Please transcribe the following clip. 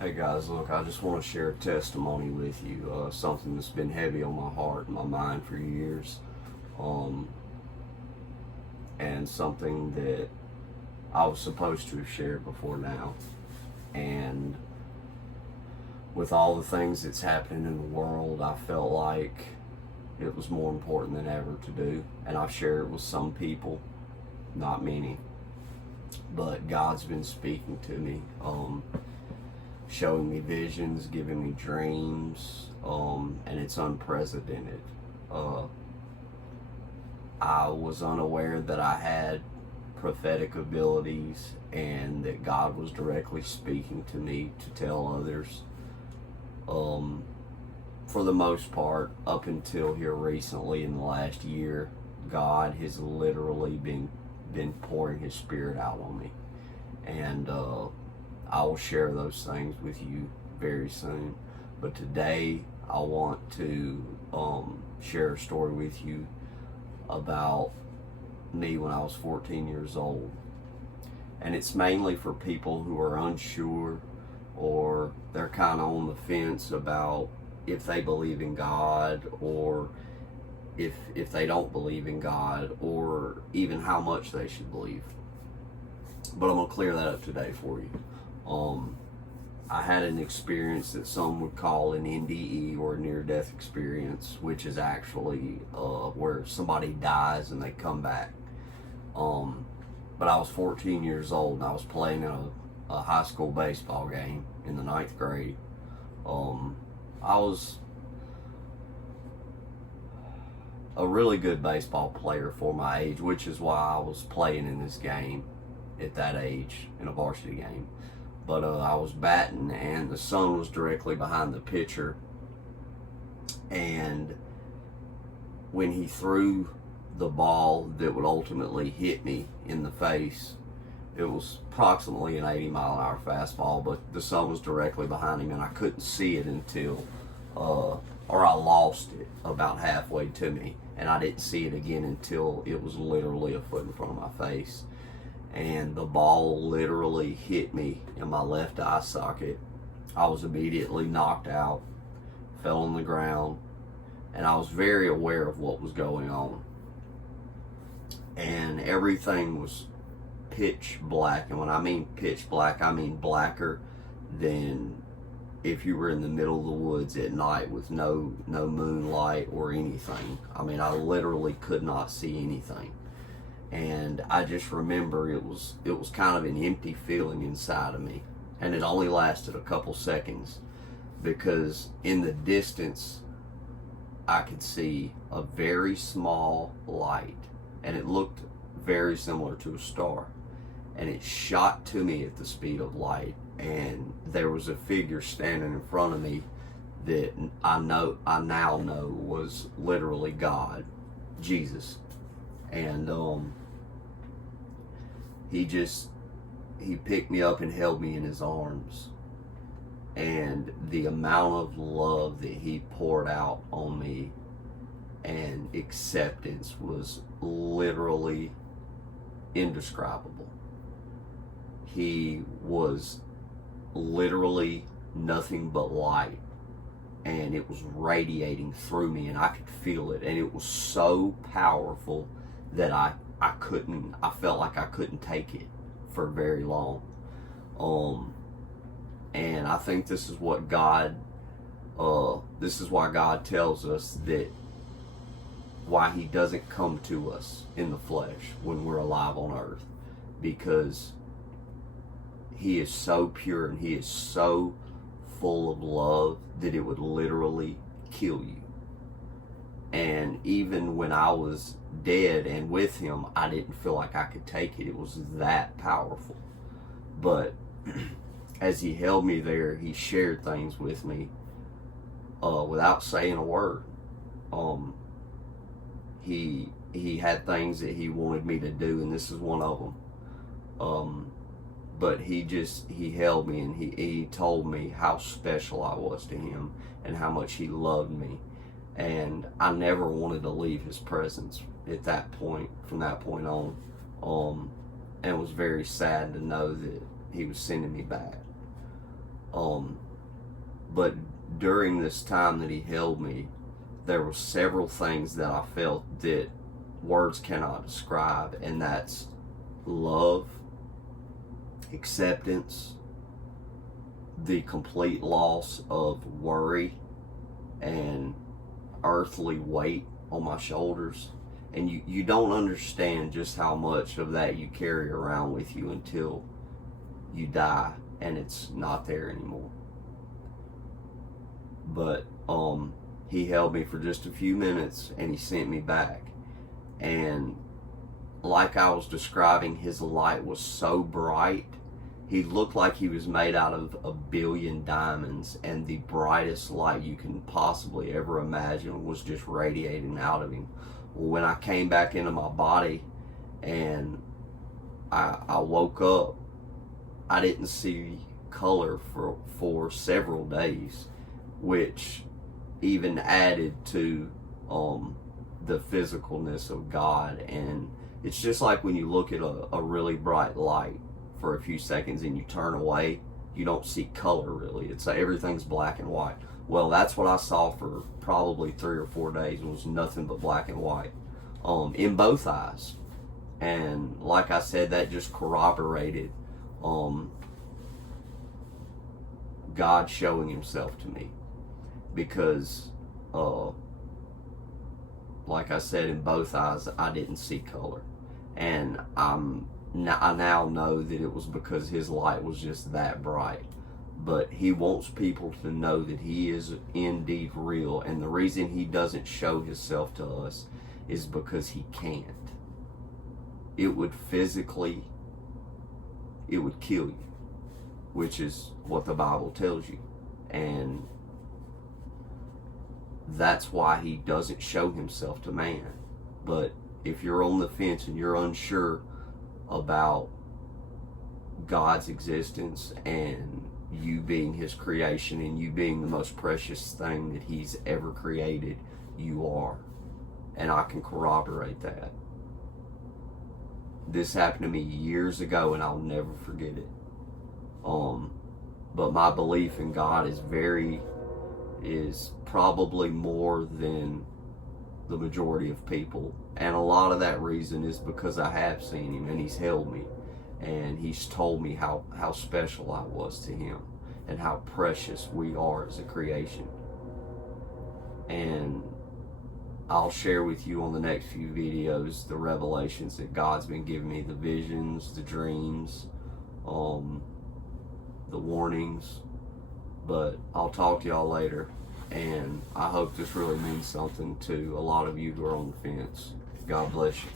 Hey guys, look, I just want to share a testimony with you. Something that's been heavy on my heart and my mind for years, um, and something that I was supposed to have shared before now. And with all the things that's happening in the world, I felt like it was more important than ever to do. And I've shared it with some people, not many, but God's been speaking to me. Showing me visions, giving me dreams, and it's unprecedented. I was unaware that I had prophetic abilities and that God was directly speaking to me to tell others. For the most part, up until here recently in the last year, God has literally been pouring His Spirit out on me, and I will share those things with you very soon. But today, I want to share a story with you about me when I was 14 years old. And it's mainly for people who are unsure, or they're kind of on the fence about if they believe in God, or if they don't believe in God, or even how much they should believe. But I'm going to clear that up today for you. I had an experience that some would call an NDE, or a near-death experience, which is actually where somebody dies and they come back. But I was 14 years old and I was playing in a high school baseball game in the 9th grade. I was a really good baseball player for my age, which is why I was playing in this game at that age in a varsity game. But I was batting and the sun was directly behind the pitcher, and when he threw the ball that would ultimately hit me in the face, it was approximately an 80-mile-an-hour fastball, but the sun was directly behind him and I couldn't see it until or I lost it about halfway to me, and I didn't see it again until it was literally a foot in front of my face. And the ball literally hit me in my left eye socket. I was immediately knocked out, fell on the ground, and I was very aware of what was going on. And everything was pitch black. And when I mean pitch black, I mean blacker than if you were in the middle of the woods at night with no moonlight or anything. I mean, I literally could not see anything. And I just remember it was kind of an empty feeling inside of me, and it only lasted a couple seconds, because in the distance I could see a very small light, and it looked very similar to a star, and it shot to me at the speed of light, and there was a figure standing in front of me that I now know was literally God, Jesus. And he picked me up and held me in his arms, and the amount of love that he poured out on me and acceptance was literally indescribable. He was literally nothing but light, and it was radiating through me, and I could feel it, and it was so powerful that I felt like I couldn't take it for very long. And I think this is what this is why God tells us that why He doesn't come to us in the flesh when we're alive on earth, because He is so pure and He is so full of love that it would literally kill you. And even when I was dead and with Him, I didn't feel like I could take it. It was that powerful. But as He held me there, He shared things with me without saying a word. He had things that He wanted me to do, and this is one of them. But He held me, and he told me how special I was to Him and how much He loved me. And I never wanted to leave His presence at that point, from that point on. And it was very sad to know that He was sending me back. But during this time that he held me, there were several things that I felt that words cannot describe, and that's love, acceptance, the complete loss of worry and earthly weight on my shoulders. And you don't understand just how much of that you carry around with you until you die and it's not there anymore. But he held me for just a few minutes and he sent me back. And like I was describing, his light was so bright. He looked like he was made out of 1 billion diamonds, and the brightest light you can possibly ever imagine was just radiating out of him. When I came back into my body and I woke up, I didn't see color for several days, which even added to the physicalness of God. And it's just like when you look at a really bright light for a few seconds and you turn away, you don't see color really. It's like everything's black and white. Well, that's what I saw for probably 3 or 4 days. It was nothing but black and white in both eyes. And like I said, that just corroborated God showing himself to me, because like I said, in both eyes I didn't see color. And I now know that it was because his light was just that bright. But he wants people to know that he is indeed real, and the reason he doesn't show himself to us is because he can't. It would kill you, which is what the Bible tells you. And that's why he doesn't show himself to man. But if you're on the fence and you're unsure about God's existence and you being his creation and you being the most precious thing that he's ever created, you are. And I can corroborate that. This happened to me years ago and I'll never forget it. But my belief in God is probably more than the majority of people. And a lot of that reason is because I have seen him and he's held me. And he's told me how special I was to him and how precious we are as a creation. And I'll share with you on the next few videos the revelations that God's been giving me, the visions, the dreams, the warnings. But I'll talk to y'all later, and I hope this really means something to a lot of you who are on the fence. God bless you.